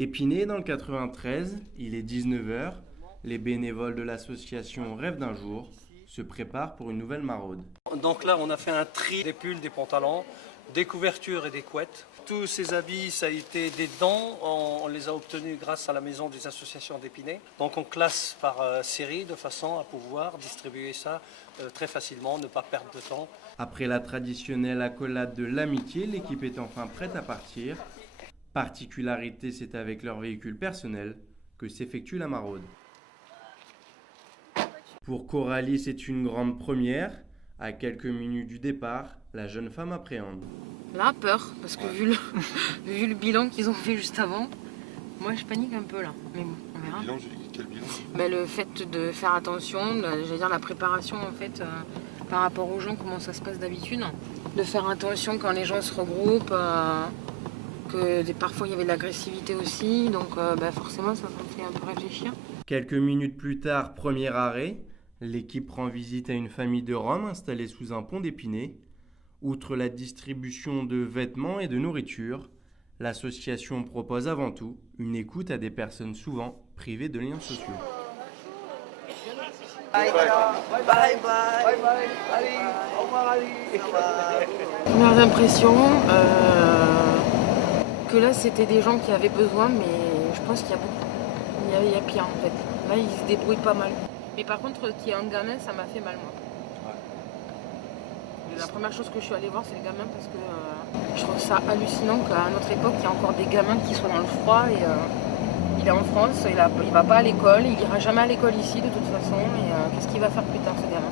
Épinay, dans le 93, il est 19h. Les bénévoles de l'association Rêve d'un jour se préparent pour une nouvelle maraude. Donc là, on a fait un tri des pulls, des pantalons, des couvertures et des couettes. Tous ces habits, ça a été des dons. On les a obtenus grâce à la maison des associations d'Épinay. Donc on classe par série de façon à pouvoir distribuer ça très facilement, ne pas perdre de temps. Après la traditionnelle accolade de l'amitié, l'équipe est enfin prête à partir. Particularité, c'est avec leur véhicule personnel que s'effectue la maraude. Pour Coralie, c'est une grande première. À quelques minutes du départ, la jeune femme appréhende. Là, peur, parce que vu le bilan qu'ils ont fait juste avant, moi je panique un peu là. Mais bon, on verra. Quel bilan? Le fait de faire attention, j'allais dire la préparation en fait, par rapport aux gens, comment ça se passe d'habitude. De faire attention quand les gens se regroupent, que parfois il y avait de l'agressivité aussi, donc forcément ça me fait un peu réfléchir. Quelques minutes plus tard, premier arrêt. L'équipe rend visite à une famille de Roms installée sous un pont d'Épinay. Outre la distribution de vêtements et de nourriture, l'association propose avant tout une écoute à des personnes souvent privées de liens sociaux. Bye bye. Bye bye. Allez, au revoir Ali. Premières impressions, que là c'était des gens qui avaient besoin, mais je pense qu'il y a beaucoup, il y a pire en fait. Là ils se débrouillent pas mal. Mais par contre, qu'il y ait un gamin, ça m'a fait mal moi. Ouais. La première chose que je suis allée voir, c'est les gamins parce que je trouve ça hallucinant qu'à notre époque, il y a encore des gamins qui sont dans le froid et il est en France, il va pas à l'école, il ira jamais à l'école ici de toute façon et qu'est-ce qu'il va faire plus tard ce gamin?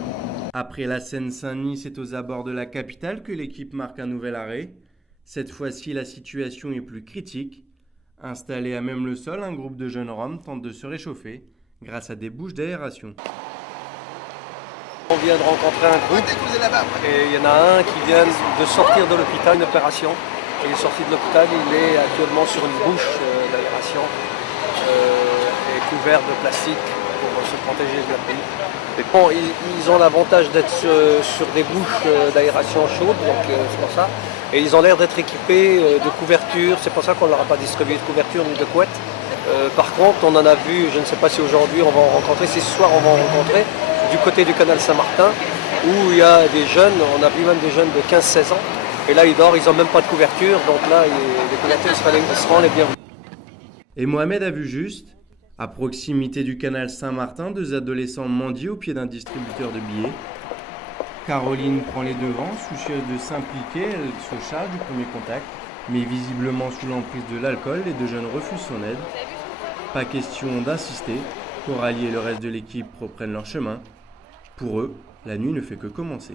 Après la Seine-Saint-Denis, c'est aux abords de la capitale que l'équipe marque un nouvel arrêt. Cette fois-ci, la situation est plus critique. Installé à même le sol, un groupe de jeunes Roms tente de se réchauffer grâce à des bouches d'aération. On vient de rencontrer un groupe et il y en a un qui vient de sortir de l'hôpital, une opération. Il est sorti de l'hôpital, il est actuellement sur une bouche d'aération et couvert de plastique pour se protéger de la pluie. Et bon, ils ont l'avantage d'être sur des bouches d'aération chaude, donc c'est pour ça. Et ils ont l'air d'être équipés de couvertures, c'est pour ça qu'on ne leur a pas distribué de couverture ni de couette. Par contre, on en a vu, je ne sais pas si aujourd'hui on va en rencontrer, si ce soir on va en rencontrer, du côté du canal Saint-Martin, où il y a des jeunes, on a vu même des jeunes de 15-16 ans, et là ils dorment, ils n'ont même pas de couverture, donc là les couvertures seront les bienvenues. Et Mohamed a vu juste. À proximité du canal Saint-Martin, deux adolescents mendient au pied d'un distributeur de billets. Caroline prend les devants, soucieuse de s'impliquer, elle se charge du premier contact. Mais visiblement sous l'emprise de l'alcool, les deux jeunes refusent son aide. Pas question d'insister, Coralie et le reste de l'équipe reprennent leur chemin. Pour eux, la nuit ne fait que commencer.